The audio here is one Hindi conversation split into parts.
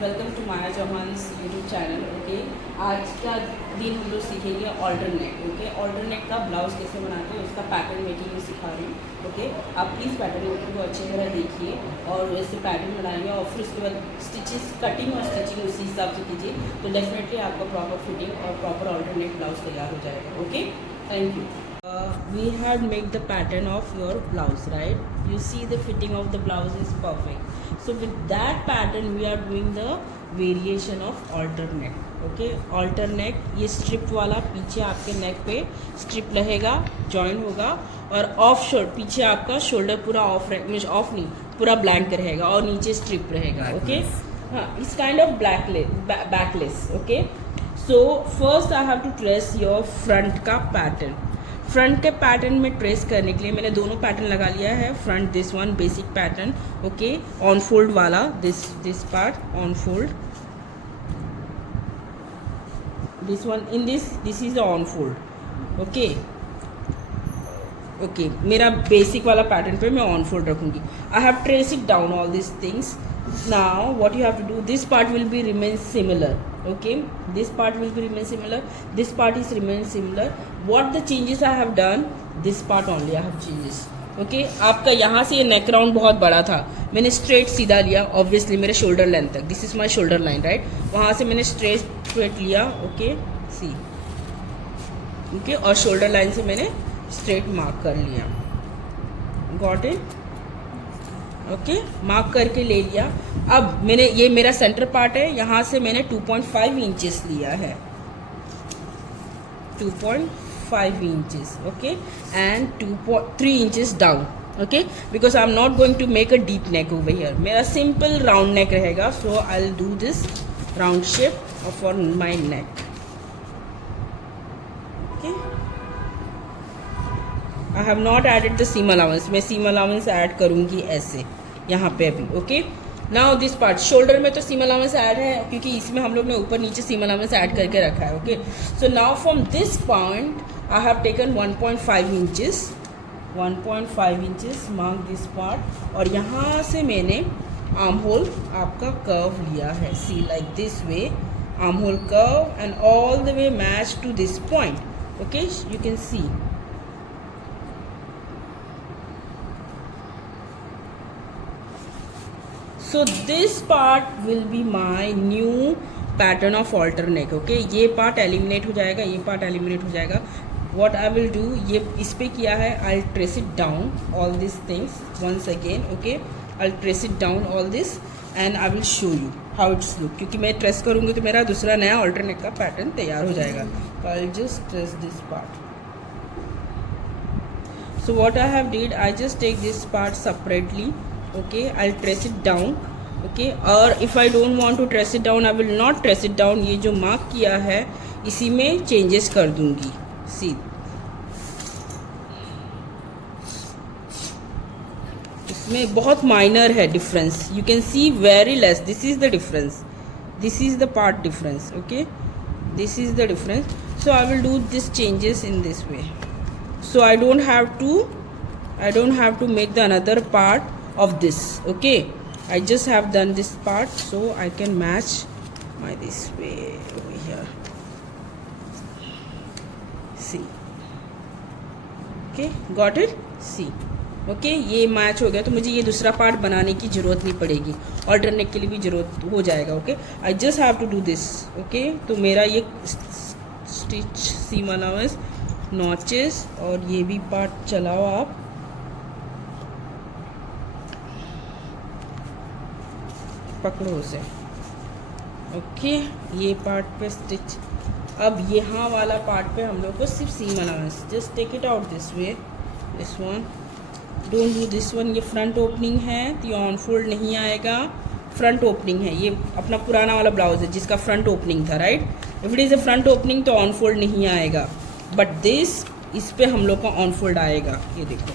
Welcome to Maya Chauhan YouTube channel. Okay, आज का दिन हम लोग सीखेंगे ऑल्टरनेट। ओके, ऑल्टरनेट का ब्लाउज कैसे बनाते हैं उसका पैटर्न मेकिंग में सिखा रही हूँ। ओके, आप प्लीज़ पैटर्न मेकिंग को अच्छी तरह देखिए और वैसे पैटर्न बनाइए और फिर उसके बाद स्टिचेस कटिंग और स्टिचिंग उसी हिसाब से कीजिए, तो डेफिनेटली आपका प्रॉपर फिटिंग और प्रॉपर ऑल्टरनेट ब्लाउज तैयार हो जाएगा। Okay, thank you. We had make the pattern of your blouse, right? You see the fitting of the blouse is perfect. So with that pattern we are doing the variation of alternate. Okay, alternate ये strip वाला पीछे आपके neck पे strip रहेगा, join होगा और off शोल्डर पीछे आपका शोल्डर पूरा ऑफ ऑफ नहीं पूरा blank रहेगा और नीचे strip रहेगा। ओके, हाँ, इस kind of backless। Okay, so first I have to trace your front का pattern। फ्रंट के पैटर्न में ट्रेस करने के लिए मैंने दोनों पैटर्न लगा लिया है। Front this one basic pattern, okay, on fold वाला, this part on fold, this one in this is the on fold. Okay okay, मेरा बेसिक वाला पैटर्न पे मैं ऑन फोल्ड रखूँगी। I have trace it down all this things. now what you have to do, this part will be remain similar। okay, this part will be remain similar, this part is remain similar। what the changes I have done, this part only I have changes। okay, आपका यहाँ से ये नेक राउंड बहुत बड़ा था, मैंने स्ट्रेट सीधा लिया ऑब्वियसली मेरे शोल्डर लेंथ तक, this is my shoulder line right, वहाँ से मैंने स्ट्रेट लिया। ओके, सी ओके, और शोल्डर लाइन से मैंने स्ट्रेट मार्क कर लिया। Got it? ओके, मार्क करके ले लिया। अब मैंने ये मेरा सेंटर पार्ट है, यहाँ से मैंने 2.5 इंचेस लिया है, 2.5 inches. Okay, and 3 inches down. Okay, because I am not going to make a deep neck over here, मेरा सिंपल राउंड नेक रहेगा। So I will do this round shape for my neck. I have not added the seam allowance, मैं सीम अलाउंस ऐड करूँगी ऐसे यहाँ पे अभी। Okay, now this part shoulder में तो सीम अलाउंस ऐड है क्योंकि इसमें हम लोग ने ऊपर नीचे सीम अलाउंस ऐड करके रखा है। Okay, so now from this point I have taken 1.5 inches, 1.5 inches mark this part, और यहाँ से मैंने आर्म होल आपका कर्व लिया है, see like this way arm hole curve and all the way match to this point. Okay, you can see. So this part will be my new pattern of alternate। okay, ये part eliminate हो जाएगा, ये part eliminate हो जाएगा। what I will do, ये इस पे किया है, I'll trace it down all these things once again। okay, I'll trace it down all this and I will show you how it's look, क्योंकि मैं ट्रेस करूँगी तो मेरा दूसरा नया alternate का पैटर्न तैयार हो जाएगा। तो I'll just trace this part। so what I have did, I just take this part separately। okay, I'll trace it down। okay, और if I don't want to trace it down, I will not trace it down। ये जो मार्क किया है इसी में चेंजेस कर दूंगी। सी, इसमें बहुत माइनर है difference, you can C very less, this is the difference, this is the path difference. Okay, this is the difference. So I will do this changes in this way, so I don't have to make the another part of this। okay, I just have done this part so I can match my this way over here। see, okay, got it? see, okay, ये मैच हो गया तो मुझे ये दूसरा पार्ट बनाने की ज़रूरत नहीं पड़ेगी, ऑल्टरनेट के लिए भी ज़रूरत हो जाएगा। Okay, I just have to do this. Okay, तो मेरा ये स्टिच सीम अलाउंस नॉचेस और ये भी पार्ट चलाओ आप, पकड़ो उसे। ओके, ये पार्ट पे स्टिच। अब यहाँ वाला पार्ट पे हम लोग को सिर्फ seam allowance, just take it out this way, this one, don't do this one. ये फ्रंट ओपनिंग है तो ये ऑन फोल्ड नहीं आएगा, फ्रंट ओपनिंग है, ये अपना पुराना वाला ब्लाउज है जिसका फ्रंट ओपनिंग था right. If it is a front opening तो ऑन फोल्ड नहीं आएगा, बट दिस इस पे हम लोग का ऑन फोल्ड आएगा। ये देखो,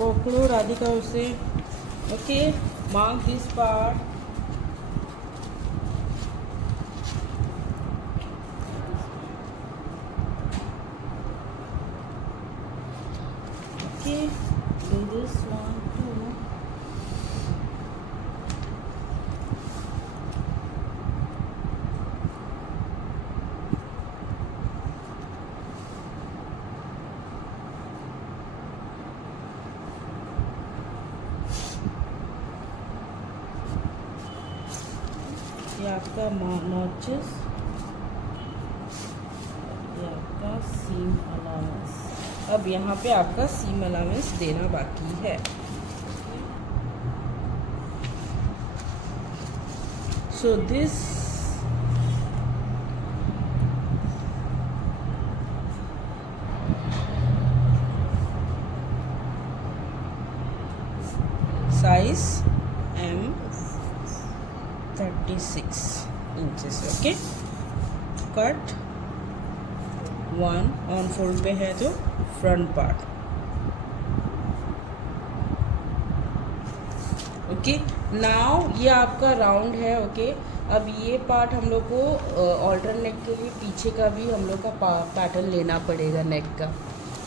पकड़ो राधिका उसे। Okay, mark this part. Okay, do this one too. ये आपका नॉचेस, ये आपका सीम अलाउंस। अब यहाँ पे आपका सीम अलाउंस देना बाकी है। So this size M36 inches. Okay, cut 1 on fold पे है तो फ्रंट पार्ट। ओके, नाउ ये आपका राउंड है। ओके, अब ये पार्ट हम लोग को ऑल्टर नेक के लिए पीछे का भी हम लोग का पैटर्न लेना पड़ेगा। नेक का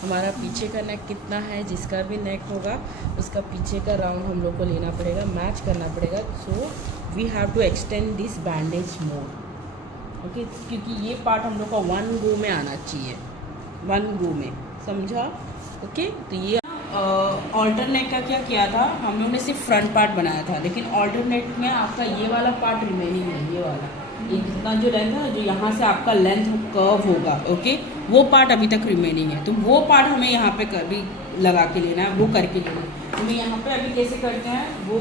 हमारा पीछे का नेक कितना है, जिसका भी नेक होगा उसका पीछे का राउंड हम लोग को लेना पड़ेगा, मैच करना पड़ेगा। So we have to extend this bandage more. Okay, क्योंकि ये पार्ट हम लोग का 1 गो में आना चाहिए, 1 गो में, समझा। ओके, तो ये ऑल्टरनेट का क्या किया था हम लोग ने, सिर्फ फ्रंट पार्ट बनाया था, लेकिन ऑल्टरनेट में आपका ये वाला पार्ट रिमेनिंग है। ये वाला, ये जितना जो रहेगा, जो यहाँ से आपका लेंथ कर्व होगा, ओके, वो पार्ट अभी तक रिमेनिंग है। तो वो पार्ट हमें यहाँ पे भी लगा के लेना है, वो करके लेना है। हमें यहाँ पे अभी कैसे करते हैं वो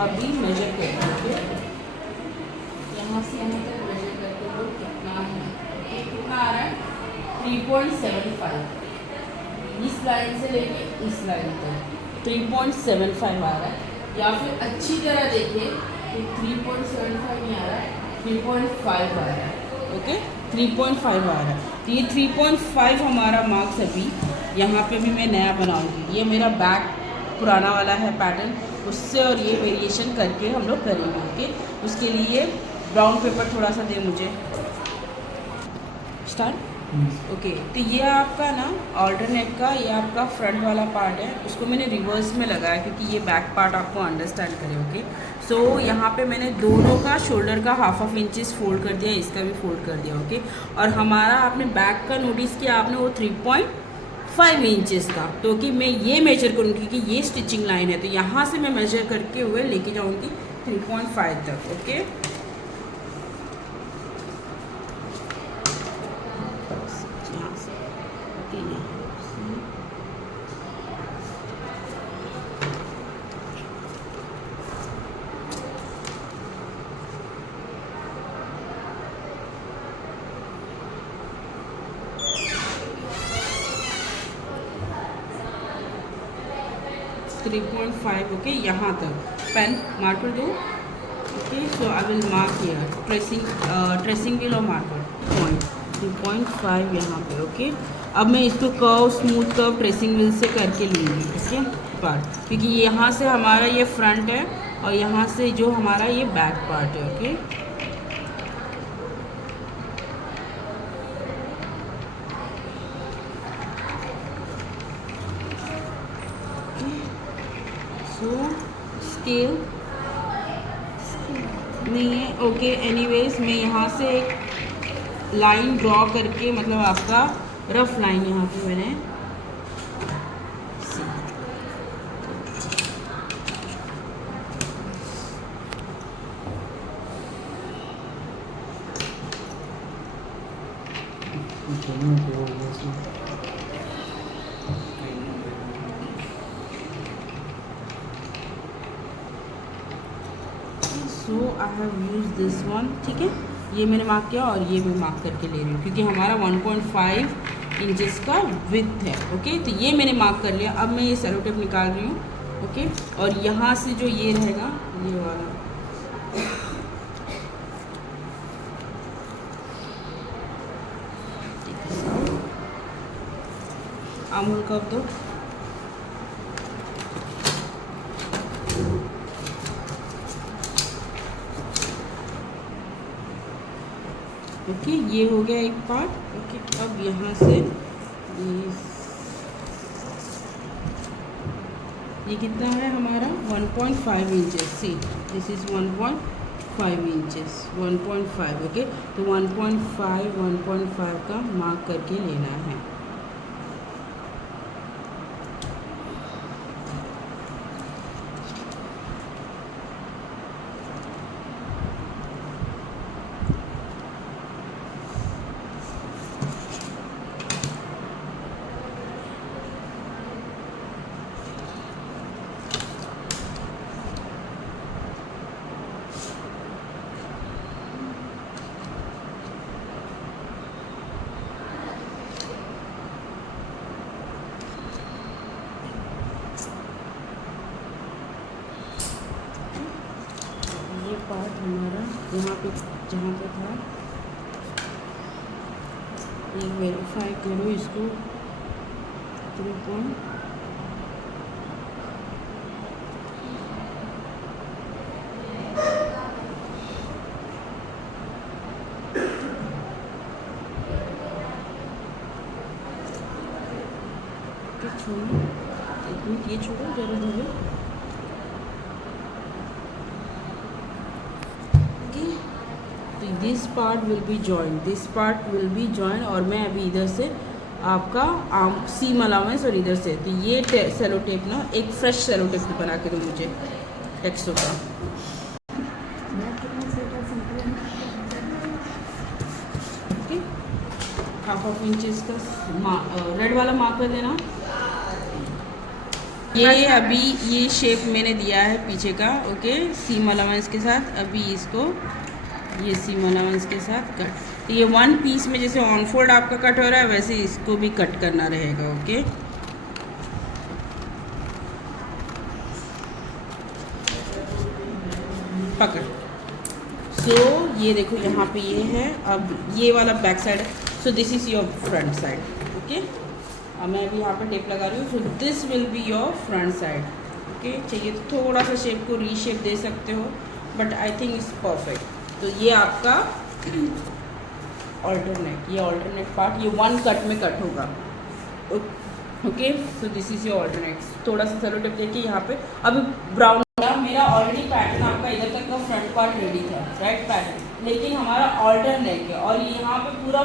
अभी मेजर करते हैं। यहाँ से यहाँ तक मेजर करके वो कितना है, कितना आ रहा है 3.75। इस लाइन से लेके इस लाइन तक 3.75 आ रहा है, या फिर अच्छी तरह देखिए तो 3.75 नहीं आ रहा है, 3.5 आ रहा है। ओके, 3.5 आ रहा है। तो ये 3.5 हमारा मार्क्स अभी यहाँ पे भी मैं नया बनाऊंगी। ये मेरा बैक पुराना वाला है पैटर्न, उससे और ये वेरिएशन करके हम लोग करेंगे। ओके, उसके लिए ब्राउन पेपर थोड़ा सा दे मुझे। स्टार्ट। ओके, तो ये आपका ना ऑल्टरनेट का, ये आपका फ्रंट वाला पार्ट है, उसको मैंने रिवर्स में लगाया क्योंकि ये बैक पार्ट आपको अंडरस्टैंड करे। ओके, सो यहाँ पे मैंने दोनों का शोल्डर का हाफ इंचेस फोल्ड कर दिया, इसका भी फोल्ड कर दिया। ओके, और हमारा आपने बैक का नोटिस किया आपने, वो 3.5 इंचेस था। तो कि मैं ये मेजर करूँगी कि ये स्टिचिंग लाइन है, तो यहाँ से मैं मेजर करके हुए लेके जाऊँगी 3.5 तक। Okay, three 3.5। ओके, यहाँ तक पेन मार्कर दो। Okay, so I will mark here tracing wheel और मार्कर पॉइंट 2.5 यहाँ पे। ओके, अब मैं इसको curve, smooth curve tracing wheel से करके लूँगी। ओके, पार्ट, क्योंकि यहाँ से हमारा ये फ्रंट है और यहाँ से जो हमारा ये बैक पार्ट है। ओके, सो स्केल नहीं है। ओके, एनीवेज मैं यहाँ से एक लाइन ड्रॉ करके, मतलब आपका रफ लाइन यहाँ पे मैंने so I have use this one. ठीक है, ये मैंने मार्क किया और ये मैं मार्क करके ले रही हूँ क्योंकि हमारा 1.5 इंचेस का विड्थ है। ओके, तो ये मैंने मार्क कर लिया। अब मैं ये सेलो टेप निकाल रही हूँ। ओके, और यहाँ से जो ये रहेगा, ये वाला आमूल कप दो। ओके, ये हो गया एक पार्ट। ओके, अब यहाँ से ये कितना है हमारा 1.5 inches. See this is 1.5 inches, 1.5। Okay, तो 1.5 का मार्क करके लेना है। पार्ट हमारा यहाँ पे जहाँ पे था, ये वेरीफाई करो इसको 3 छोड़ो, ये छोड़ो जरा धरो। This part will be join, this part will be join. और मैं अभी इधर से आपका सीम अलाउंस और इधर से, तो ये सेलो टेप ना, एक फ्रेश सेलो टेप बना के दो मुझे टेक्सो का। ओके, 1/2 इंचेस का रेड वाला मार्क कर देना। ये अभी ये शेप मैंने दिया है पीछे का। ओके, सीम अलाउंस के साथ अभी इसको ये सीम अलाउंस के साथ कट। तो ये 1 पीस में जैसे ऑन फोल्ड आपका कट हो रहा है, वैसे इसको भी कट करना रहेगा। ओके, पकड़। सो ये देखो यहाँ पे ये है, अब ये वाला back side. So this is your front side. Okay, अब मैं अभी यहाँ पे टेप लगा रही हूँ। So this will be your front side. Okay, चाहिए तो थोड़ा सा शेप को रीशेप दे सकते हो, but I think it's perfect. तो ये आपका ऑल्टरनेट, ये ऑल्टरनेट पार्ट, ये 1 कट में कट होगा। Okay, so this is your alternate. थोड़ा सा सेलो टेप देखिए यहाँ पे। अब ब्राउन मेरा ऑलरेडी पैटर्न आपका इधर तक का फ्रंट पार्ट रेडी था, राइट पैटर्न, लेकिन हमारा ऑल्टरनेट है और यहाँ पे पूरा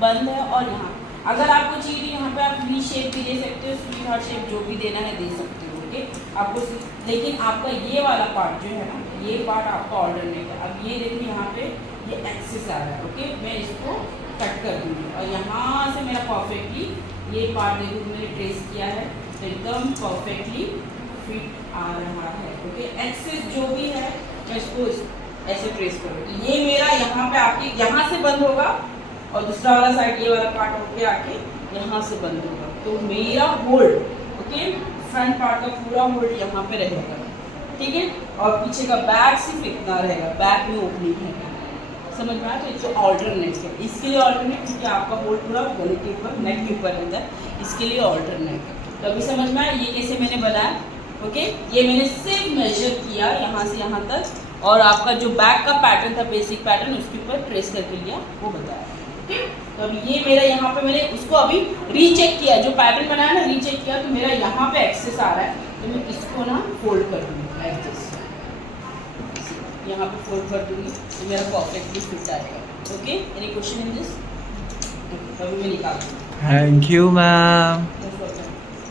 बंद है। और यहाँ अगर आपको चाहिए यहाँ पे आप वी शेप भी दे सकते हो, स्वीट हार्ट शेप जो भी देना है दे सकते हो। ओके, आपको, लेकिन आपका ये वाला पार्ट जो है ना, ये पार्ट आपका ऑल्टरनेट है। अब ये देखिए यहाँ पे ये एक्सेस आ रहा है। ओके, मैं इसको कट कर दूँगी और यहाँ से मेरा परफेक्टली ये पार्ट देखो मैंने ट्रेस किया है, एकदम परफेक्टली फिट आ रहा है। ओके, एक्सेस जो भी है मैं इसको ऐसे ट्रेस करूँगी। ये मेरा यहाँ पे आके यहाँ से बंद होगा और दूसरा वाला साइड ये वाला पार्ट होके आके यहाँ से बंद होगा। तो मेरा होल्ड, ओके, फ्रंट पार्ट का पूरा होल्ड यहाँ पे रहेगा। ठीक है, और पीछे का बैक सिर्फ इतना रहेगा, बैक में ओपनिंग है। समझ में आया? तो इसको ऑल्टरनेट है, इसके लिए ऑल्टरनेट, क्योंकि आपका होल्ड पूरा गले के ऊपर, नेक के ऊपर रहता है, इसके लिए ऑल्टरनेट। तो अभी समझ में आया ये कैसे मैंने बनाया। ओके, ये मैंने सिर्फ मेजर किया यहाँ से यहाँ तक, और आपका जो बैक का पैटर्न था, बेसिक पैटर्न, उसके ऊपर ट्रेस करके लिया, वो बताया। ठीक, तो अभी ये मेरा यहाँ पे मैंने उसको अभी रीचेक किया, जो पैटर्न बनाया ना, रीचेक किया, तो मेरा यहाँ पे एक्सेस आ रहा है, तो मैं इसको ना फोल्ड कर दूँगी एडजस्ट, यहाँ पे फोल्ड कर दूँगी, तो मेरा परफेक्टली फिट आएगा। Okay, any question in this? अभी मैं निकाल दूँगी। Thank you ma'am.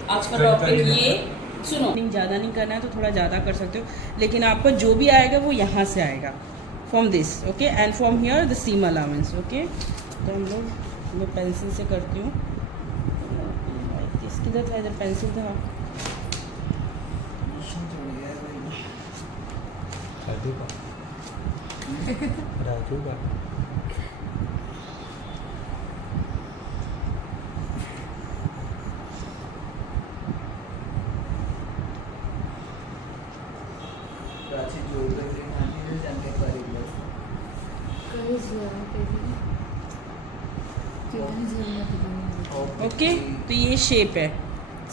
आज का टॉपिक ये, सुनो, ज़्यादा नहीं करना है तो थोड़ा ज़्यादा कर सकते हो, लेकिन आपका जो भी आएगा वो यहाँ से आएगा, from this. Okay, and from here the seam allowance. Okay, तो हम लोग, मैं पेंसिल से करती हूँ। किधर था? इधर पेंसिल था। राजू का ओके, तो ये शेप है,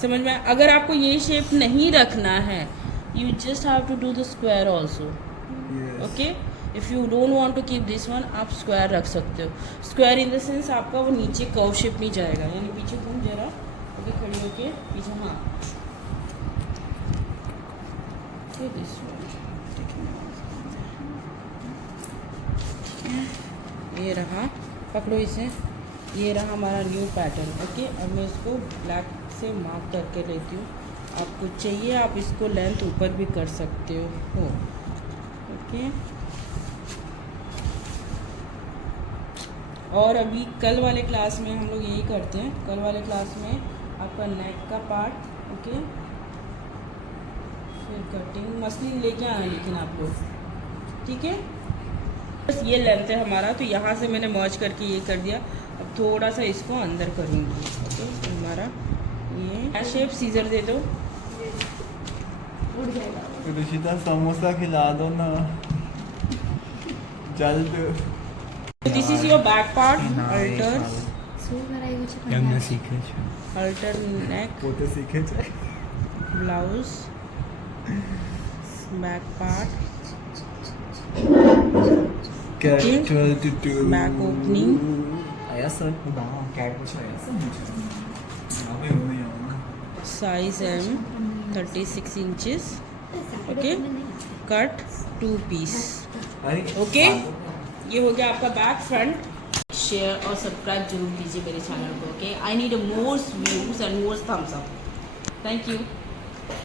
समझ में? अगर आपको ये शेप नहीं रखना है, you just have to do the square also. Okay, if you don't want to keep this one, आप स्क्वायर रख सकते हो। स्क्वायर इन द सेंस आपका वो नीचे कर्व शेप नहीं जाएगा, यानी पीछे घूम जरा, ओके, खड़ी होके पीछे, हाँ, दिस वन, ये रहा, पकड़ो इसे, ये रहा हमारा न्यू पैटर्न। ओके, अब मैं इसको ब्लैक से मार्क करके लेती हूँ। आपको चाहिए आप इसको लेंथ ऊपर भी कर सकते हो। ओके, और अभी कल वाले क्लास में हम लोग यही करते हैं। कल वाले क्लास में आपका नेक का पार्ट, ओके, फिर कटिंग, मसलिन लेके आना लेकिन आप लोग, ठीक है। बस ये लेंथ है हमारा, तो यहाँ से मैंने मर्ज करके ये कर दिया। अब थोड़ा सा इसको अंदर करूँगी। ओके, तो हमारा ये शेप, सीजर दे दो, उड़ जाएगा। ऋषिता समोसा खिला दो ना जल्द। This is your back part, alter, એમને શીખે છે अल्टर नेक, પોતે શીખે છે blouse, back part, Casual tutorial. Back opening, આયા સર ના કેટ પૂછો આયા સર પૂછો હવે એવું નહીં આવવાનું size M 36 inches, okay, cut 2 piece. अरे ओके, ये हो गया आपका बैक फ्रंट। शेयर और सब्सक्राइब जरूर कीजिए मेरे चैनल को। Okay, I need more views and more thumbs up. Thank you.